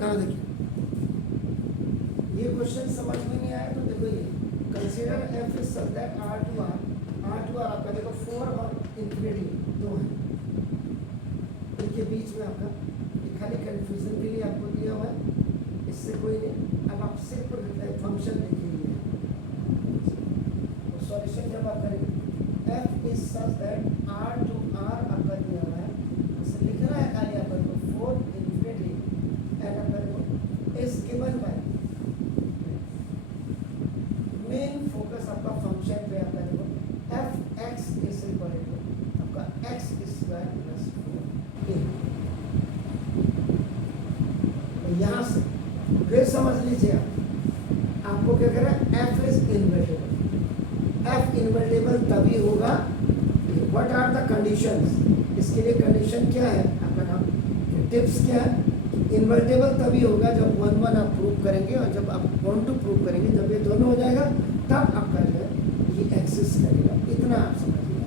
हाँ देखिए, ये क्वेश्चन समझ में नहीं आया तो देखो ये consider f is such that R to R आपका देखो 4 और इंफिनिटी 2 है, इनके बीच में आपका खाली कंफ्यूजन के लिए आपको दिया हुआ है, इससे कोई नहीं। अब आप सिर्फ फंक्शन लिखेंगे, सॉल्यूशन जब आप करेंगे f is such that R to R आपका दिया हुआ है, उसे लिखना है खाली आपको 4 इंफिनिटी एंड आपका is given by main focus आपका फंक्शन पे आपका देखो f x is equal to आपका एक्स स्क्वायर प्लस 4 यहाँ से फिर समझ लीजिए आपको क्या कह रहा है F is invertible. F invertible तभी होगा, व्हाट आर द कंडीशंस, इसके लिए कंडीशन क्या है आपका नाम टिप्स क्या है, इन्वर्टेबल तभी होगा जब 1 1 आप प्रूव करेंगे, और जब आप 1 2 प्रूव करेंगे, जब ये दोनों हो जाएगा तब आपका जो है ये एक्सिस्ट करेगा। इतना आप समझ लीजिए।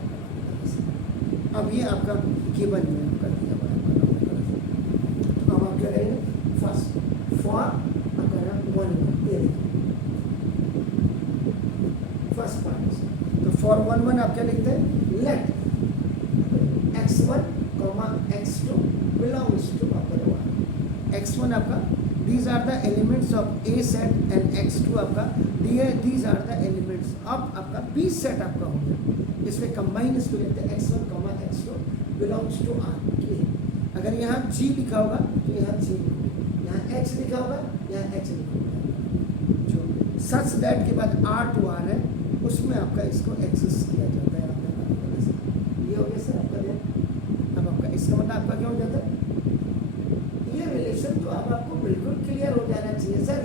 अब ये आपका गिवन में आपका दिया हुआ है, तो अब आप क्या करेंगे फर्स्ट फॉर आपका नाम 1 1 ये फर्स्ट पार्ट, तो फॉर 1 1 आप क्या लिखते हैं late x1 x2 belongs to आपका x1 आपका these are the elements of A set and x2 आपका these are the elements of आपका B set आपका हो गया। इसमें कंबाइन इसको लेते हैं x1 x2 belongs to R। अगर यहाँ G लिखा होगा तो यहाँ G लिखोगे, यहाँ H लिखा होगा यहाँ H लिखोगे। जो सच दैट के बाद R to R है उसमें आपका इसको एक्सेस किया जाता है आपका, ये हो गया सर आपका ध्यान। अब आपका इसका मतलब आपका क्या हो जाता है, ये रिलेशन तो अब आपको बिल्कुल क्लियर हो जाना चाहिए सर।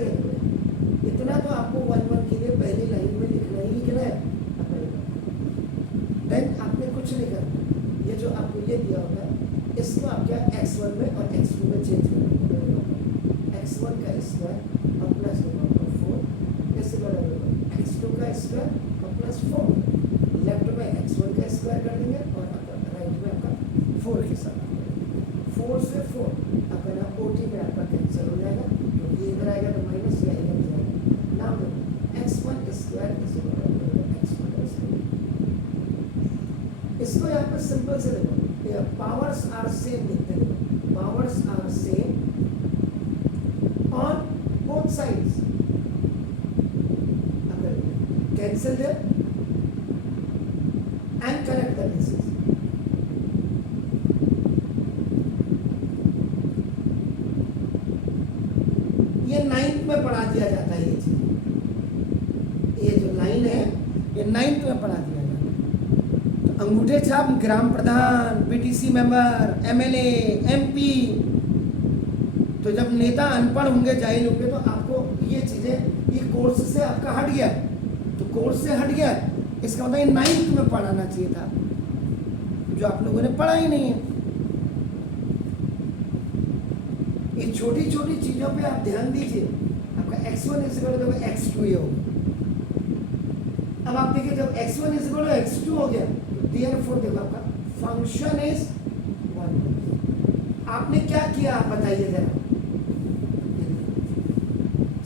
इतना तो आपको 1 1 के लिए पहली लाइन में लिखना ही लिखना है, देन आपने कुछ नहीं करना। ये जो आपको ये दिया होगा इसको आप क्या x1 में और x2 में चेंज करेंगे, x1 का स्क्वायर और प्लस 4 इससे बराबर x2 का स्क्वायर और प्लस 4, लेफ्ट में x1 का स्क्वायर कर देंगे और राइट में आपका 4 के साथ 4 से 4 आपका ना OT में आपका कैंसिल हो जाएगा, तो ये इधर आएगा तो माइनस या इधर जाएगा। नाउ देखो x1 square is equal to x1 square, इसको यहाँ पर सिंपल से देखो पावर्स आर सेम लिखते हैं, powers are same on both sides, cancel there and connect the pieces. ये 9th में पढ़ा दिया जाता है, ये चीज, ये जो लाइन है ये 9th में पढ़ा दिया जाता है। तो अंगूठे छाप ग्राम प्रधान, पीटीसी मेंबर, एमएलए, एमपी, तो जब नेता अनपढ़ होंगे जाहिल होंगे तो आपको ये चीजें ये कोर्स से आपका हट गया, तो कोर्स से हट गया इसका मतलब ये 9th में पढ़ाना चाहिए था, जो आप लोगों ने पढ़ा ही नहीं है। ये छोटी छोटी चीजों पे आप ध्यान दीजिए। आपका x1 is equal to x2 ये होगा। अब आप देखिए जब x1 is equal to x2 हो गया तो देयरफॉर देखो आपका फंक्शन इज 1। आपने क्या किया आप बताइए जरा,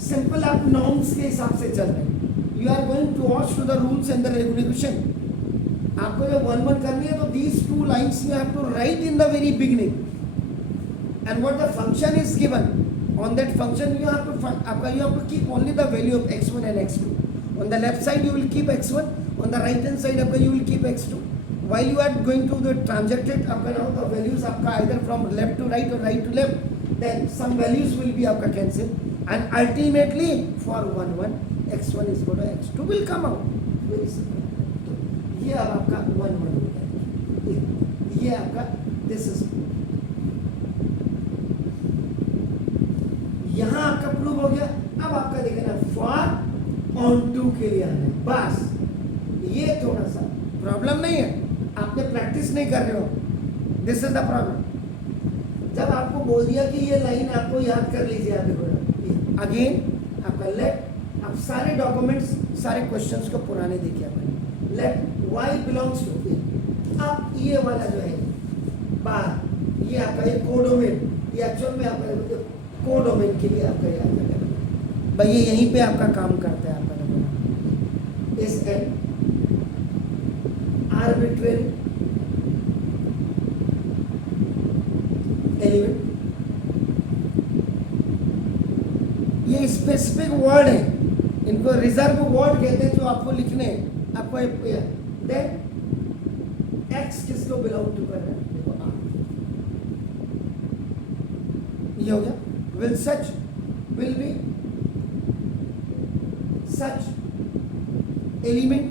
सिंपल आप नॉर्म्स के हिसाब से चल रहे हैं, you are going to watch to the rules and the regulation. आपको जब 1 1 करनी है तो these 2 lines you have to write in the very beginning and what the function is given on that function you have to keep only the value of x1 and x2. On the left side you will keep x1, on the right hand side you will keep x2. While you are going to the transacted now the values either from left to right or right to left, then some values will be cancel and ultimately for 1 1 x1 is equal to x2 will come out. Very simple. ये अब आपका 1 1 हो गया, ये आपका this is यहाँ आपका prove हो गया। अब आपका देखना फॉर ऑन टू के लिए आना है, बस ये थोड़ा सा प्रॉब्लम नहीं है, आपने प्रैक्टिस नहीं कर रहे हो, दिस इज द प्रॉब्लम। जब आपको बोल दिया कि ये लाइन आपको याद कर लीजिए, आप देखो अगेन आपका लेट, आप सारे डॉक्यूमेंट्स सारे क्वेश्चंस को पुराने देखिए आपने, लेट वाई बिलोंग्स टू, अब ये वाला जो है बार ये आपका ये कोडोमेन, ये एक्चुअल में आपका कोडोमेन डोमेन के लिए आपका ये आ जाएगा भाई, ये यहीं पे आपका काम करता है आपका इस एन आर्बिट्रेरी एलिमेंट। ये स्पेसिफिक वर्ड है, इनको रिजर्व वर्ड कहते हैं जो आपको लिखने हैं। आपको देन एक्स किसको बिलोंग टू कर रहा है, देखो आर, ये हो गया। Will such will be such element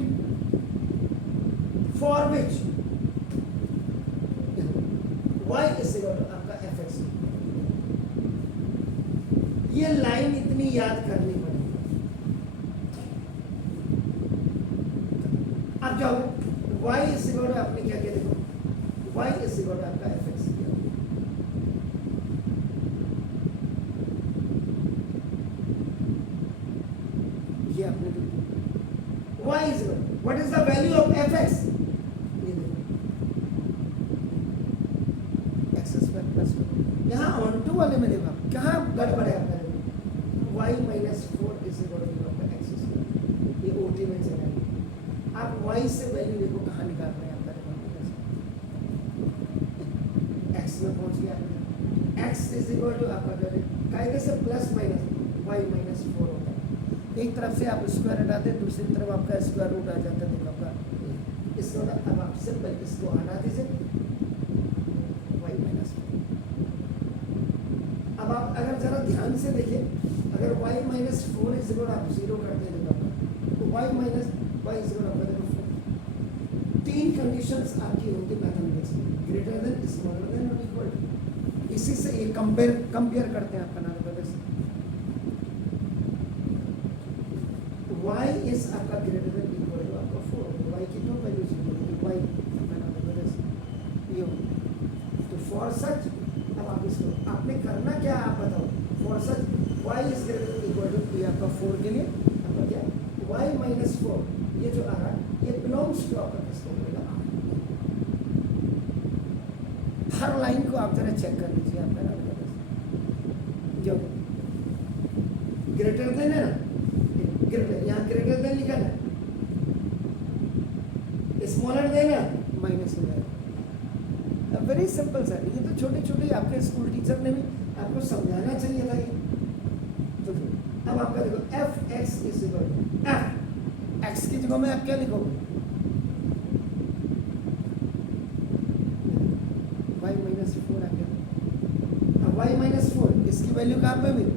for which y is equal to आपका एफ एक्स। ये लाइन इतनी याद करनी पड़ेगी। अब क्या होगा, y इज इक्वल टू आपने क्या किया, देखो y इज इक्वल टू आपका एफ एक्स किया, ये आपने y is equal what is the value of f x, यहाँ ऑन टू वाले में देखो कहाँ गड़बड़ है आपका, y minus four is equal to आपका एक्स स्क्वायर, ये ओटी में चला गया। आप y से वैल्यू देखो कहाँ निकाल रहे हैं आपका, x में पहुंच गया, x इज इक्वल टू आपका जो है कायदे से plus minus y minus four होता है। एक तरफ से आप स्क्वायर हटाते हैं, दूसरी तरफ आपका स्क्वायर रूट आ जाता है, देखो आपका इसको ना, अब आप सिंपल इसको हटा दीजिए y माइनस फोर। अब आप अगर जरा ध्यान से देखिए, अगर y minus four is equal आप जीरो करते हैं तो y minus y is equal आपका देखो फोर। तीन कंडीशंस आपकी होती है मैथमेटिक्स में, ग्रेटर देन, स्मॉलर देन और इक्वल टू। इसी से ये कंपेयर करते हैं आपका नाम से y इज आपका ग्रेटर देन इक्वल टू आपका फोर, y की दो वैल्यूज होती है, y ये तो फॉर सच। अब आप इसको आपने करना क्या, आप बताओ, for such y is greater than equal to, ये आपका फोर के लिए आपका क्या y माइनस फोर, ये जो आ रहा है ये बिलोंग्स टू आपका किसको मिलेगा, हर लाइन को आप जरा चेक कर लीजिए आपका जो ग्रेटर देन है ना, ग्रेटर यहाँ ग्रेटर देन लिखा है, स्मॉलर देन है माइनस हो जाएगा। वेरी सिंपल सर, ये तो छोटे छोटे आपके स्कूल टीचर ने भी आपको समझाना चाहिए था ये। तो अब आपका देखो f x is equal to f x की जगह में आप क्या लिखोगे, y माइनस फोर आ गया। अब y माइनस फोर इसकी वैल्यू कहाँ पे मिली,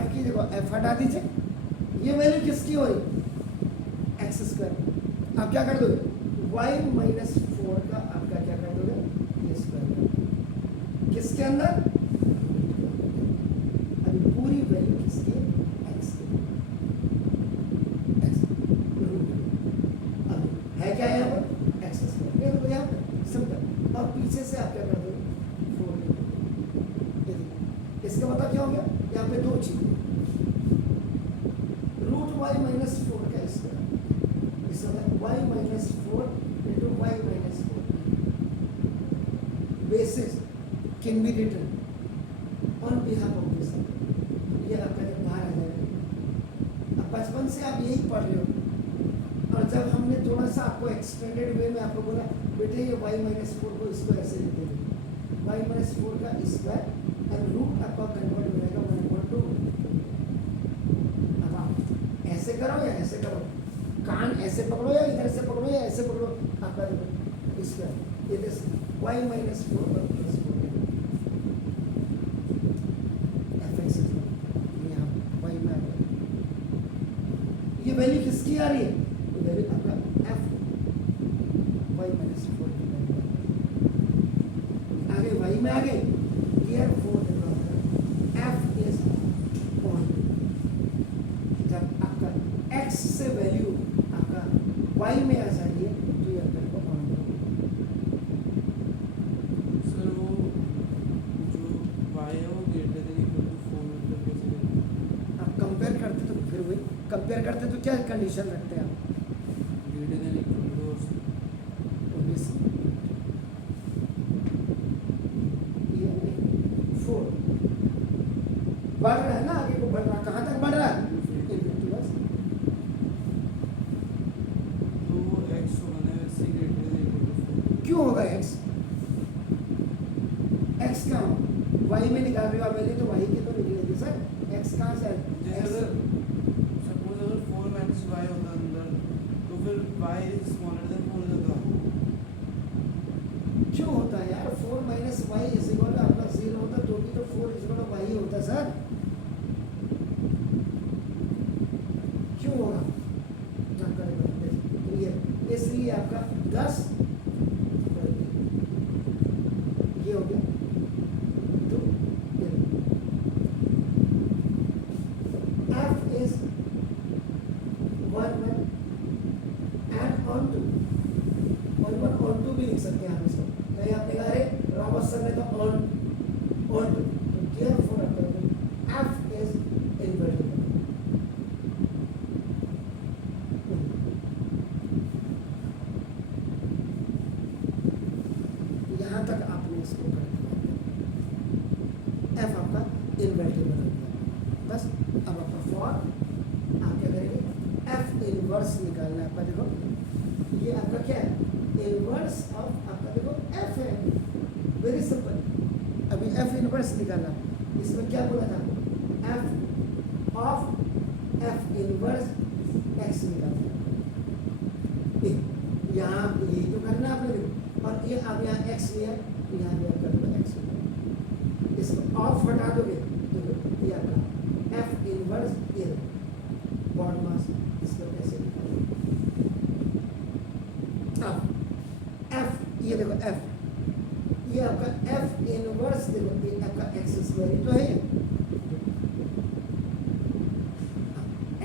f की जगह f हटा दीजिए, ये वैल्यू किसकी हो रही, एक्स स्क्वायर। आप क्या कर दोगे, y माइनस फोर का आपका क्या कर दोगे, ये स्क्वायर किसके अंदर, अभी पूरी वैल्यू किसकी है, एक्स की, एक्स अब है क्या यहाँ पर, एक्स स्क्वायर, ये तो यहाँ पर सिंपल। और पीछे से आप क्या कर दोगे, फोर। इसका मतलब क्या हो गया, यहाँ पे दो चीज, रूट y माइनस फोर का स्क्वायर, इसका y minus four into y minus four basis can be written on behalf of this, ये आपका जब बाहर आ जाएगा। अब बचपन से आप यही पढ़ रहे हो, और जब हमने थोड़ा सा आपको एक्सटेंडेड वे में आपको बोला बेटे ये y माइनस फोर को इसको ऐसे लिख देंगे, y माइनस फोर का स्क्वायर और रूट आपका कन्वर्ट हो जाएगा 1/2। अब आप ऐसे करो या ऐसे करो, कान ऐसे पकड़ो या इधर से पकड़ो या ऐसे पकड़ो, आपका देखो स्क्वायर, ये y माइनस फोर और प्लस फोर एफ एक्स यहाँ y में आ गया। ये वैल्यू किसकी आ रही है, ये वैल्यू आपका f y माइनस फोर की वैल्यू आ गई, y में आ गई, here four f is on. जब आपका x से वैल्यू आपका y में आ जाएगी तो ये आपका ऑन। सर वो जो y है वो ग्रेटर देन इक्वल टू 4 मतलब कैसे, आप कंपेयर करते तो फिर वही कंपेयर करते तो क्या कंडीशन रखते हैं आप, ग्रेटर देन इक्वल टू ये फोर बढ़ रहा है ना, आगे को बढ़ रहा है, कहाँ तक बढ़ रहा है? Infinity bus. तो वो x होगा ना वैसे ग्रेटर देन इक्वल टू 4। क्यों होगा x? x क्या हो? y में निकाल रहे हो आप पहले, तो y की तो निकलेगी सर। x कहाँ से जैसे है? अगर सपोज अगर 4 माइनस y होता अंदर तो फिर y स्मॉलर देन 4 हो जाता। क्यों होता है यार? 4 minus y is equal to आपका 0 होता तो भी तो 4 इज इक्वल टू वाई होता सर। क्यों होगा? इसलिए आपका 10 ये हो गया तो f is 1 1 and on to 1 1 on to भी लिख सकते हैं हम इसको। नहीं आपने कहा अरे रॉबर्ट सर ने तो ऑन ऑन टू, तो देयरफॉर आपका f is invertible। यहाँ तक आपने इसको कर दिया, f आपका इन्वर्टिबल हो गया बस। अब आपका फॉर आप क्या करेंगे? f इनवर्स निकालना है आपका। देखो ये आपका क्या है? इनवर्स ऑफ आपका देखो f है, वेरी सिंपल। अभी f इनवर्स निकालना, इसमें क्या बोला था? f of f inverse x निकालना। यहाँ यही तो करना है आपने। और ये अब यहाँ x लिया, तो यहाँ भी आप कर दो x लिया। इसको ऑफ हटा दोगे तो ये आपका f इनवर्स ये बॉड मास, इसको कैसे निकालोगे? अब f ये देखो f, ये आपका f इनवर्स देखो, ये आपका x स्क्वायर ही तो है।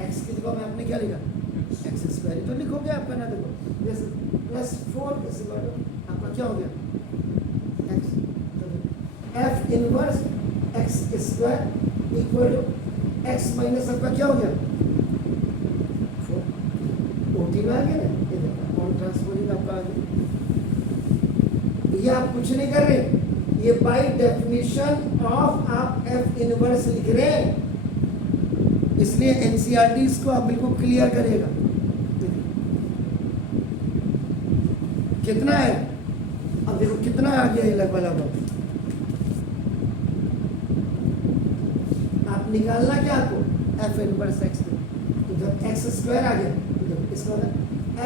x की जगह में आपने क्या लिखा? x स्क्वायर तो लिखोगे आपका ना। देखो जैसे +4 इस आपका क्या हो गया? x। तो f inverse x square equal to x minus आपका क्या हो गया? 4। OT में आ गया ना, ये देखो ऑन ट्रांसपोजिंग आपका आ गया। ये आप कुछ नहीं कर रहे, ये बाय डेफिनेशन ऑफ आप f इनवर्स लिख रहे हैं, इसलिए एनसीईआरटी इसको आप बिल्कुल क्लियर करेगा। कितना है? अब देखो कितना आ गया ये लगभग। आप निकालना क्या आपको? f inverse x। तो जब x स्क्वायर आ गया तो इसका मतलब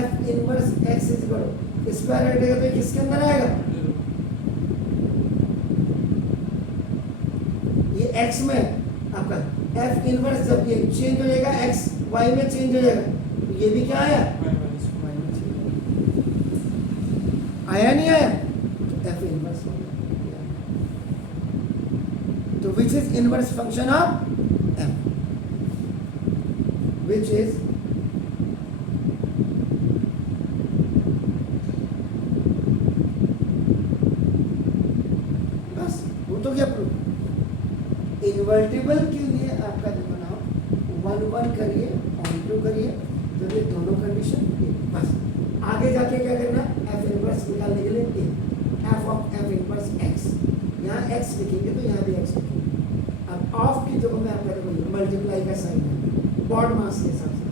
f inverse x is equal to square हटेगा तो किसके अंदर आएगा? ये x में आपका f इनवर्स जब ये चेंज हो जाएगा x y में चेंज हो जाएगा, तो ये भी क्या आया? आया नहीं आया? तो f इनवर्स हो गया। तो which is inverse function of f, which is बस वो तो क्या प्रूफ। इन्वर्टिबल के लिए आपका जो बनाओ 1 1 करिए और 2 करिए, जब ये दोनों कंडीशन बस। आगे जाके क्या करना? f इनवर्स निकालने के लिए f of f inverse x, यहाँ x लिखेंगे तो यहाँ भी x लिखेंगे। अब ऑफ की जगह में आपका देखो मल्टीप्लाई का साइन है बॉड मास के हिसाब से।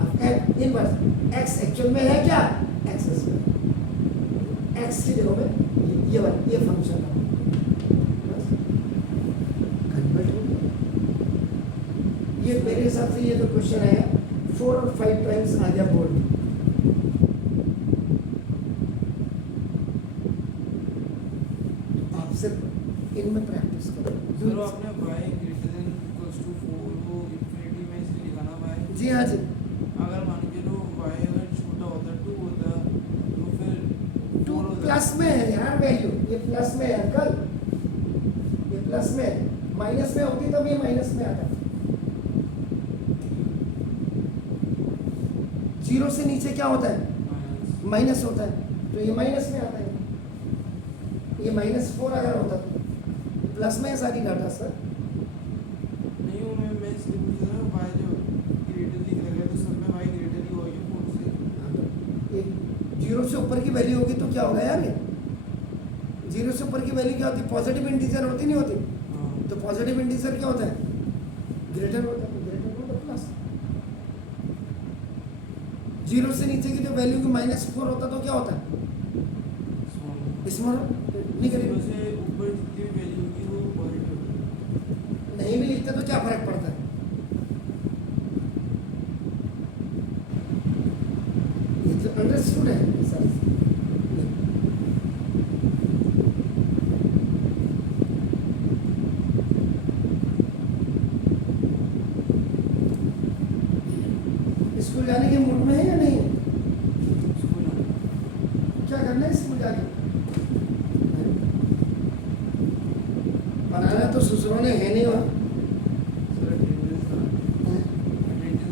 अब f इनवर्स x एक्चुअल में है क्या? x square. x की जगह में ये फंक्शन है, बस कन्वर्ट हो गया। ये मेरे हिसाब से ये जो क्वेश्चन है 4 और 5 टाइम्स आ गया बोर्ड में। सिर्फ इनमें प्रैक्टिस करो। सर आपने y greater than equals to 4 को इंफिनिटी में इसलिए लिखा ना y। जी हाँ जी। अगर मान के लो y अगर छोटा होता 2 होता तो फिर 2 4 होता। प्लस में है यार वैल्यू, ये प्लस में है अंकल, ये प्लस में है। माइनस में होती तब ये माइनस में आता। 0 से नीचे क्या होता है? माइनस होता है, तो ये माइनस में आता है। ये -4 अगर होता तो प्लस में है सारी डाटा सर। नहीं हूँ मैं इसलिए पूछ रहा हूँ y जो ग्रेटर लिख रहा है तो सब में y ग्रेटर ही होगी 4 से। ये 0 से ऊपर की वैल्यू होगी तो क्या होगा यार? ये 0 से ऊपर की वैल्यू क्या होती है? पॉजिटिव इंटीजर होती नहीं होती? तो पॉजिटिव इंटीजर क्या होता है? ग्रेटर होता है, ग्रेटर होता प्लस। 0 से नीचे की जो वैल्यू की -4 होता तो क्या होता है, स्मॉल नहीं जीरो करेंगे, से ऊपर जितनी भी वैल्यू होगी वो पॉजिटिव। नहीं भी लिखते तो क्या फर्क पड़ता है, ये तो अंडरस्टूड है सर। स्कूल जाने के मूड में है या नहीं, स्कूल क्या करना है स्कूल जाके, पढ़ाना तो ससुरों ने है नहीं वहाँ, सर अटेंडेंस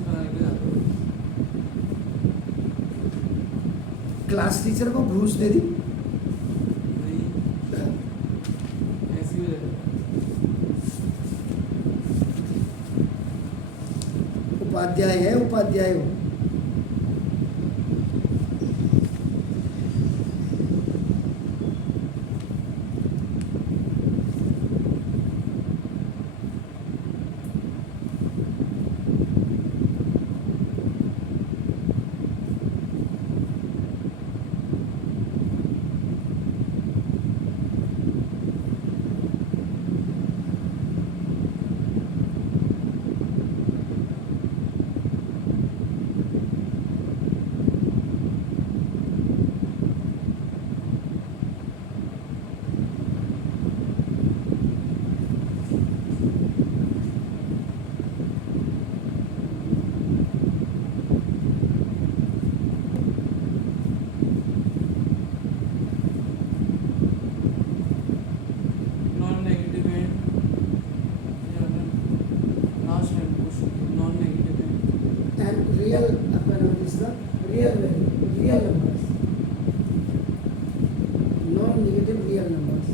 बना के जाता हूँ। क्लास टीचर को घूस दे दी, नहीं ऐसी हो जाता है। उपाध्याय है, उपाध्याय हो। Non negative and last time question non negative and And real, is the real value, real numbers, non-negative real numbers.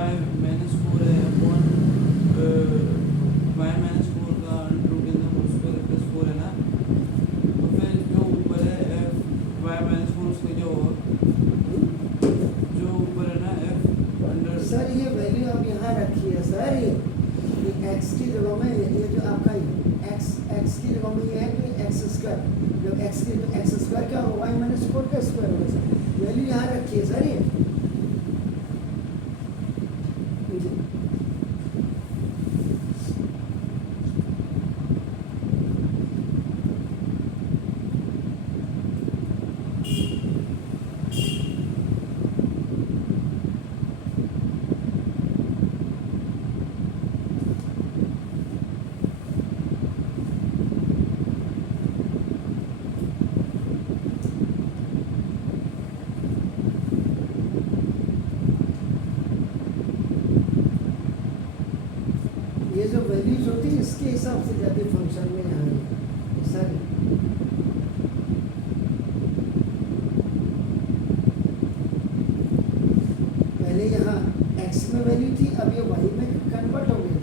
Y minus 4 है अपॉन वाई माइनस 4 का under root in the whole square plus 4 है ना, तो फिर जो ऊपर है F Y minus 4 उसका क्या होगा, जो ऊपर है ना एफ अंडर सर ये वैल्यू आप यहाँ रखिए सर, ये x की जगह में ये जो आपका x की जगह में ये है कि एक्स स्क्वायर, जब x की तो एक्स स्क्वायर क्या होगा, वाई माइनस 4 का स्क्वायर होगा सर, वैल्यू यहाँ रखिए सर ये। ये जो वैल्यूज होती है इसके हिसाब से जाती फंक्शन में यहाँ सर। पहले यहाँ x में वैल्यू थी, अब ये y में कन्वर्ट हो गई।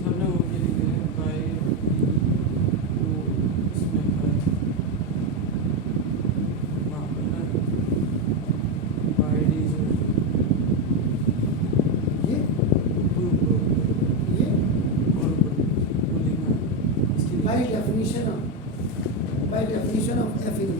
सबने वो भी लिखे हैं बाई इसमें बाई डी से ये ये और वो लिखना है इसकी by definition of f in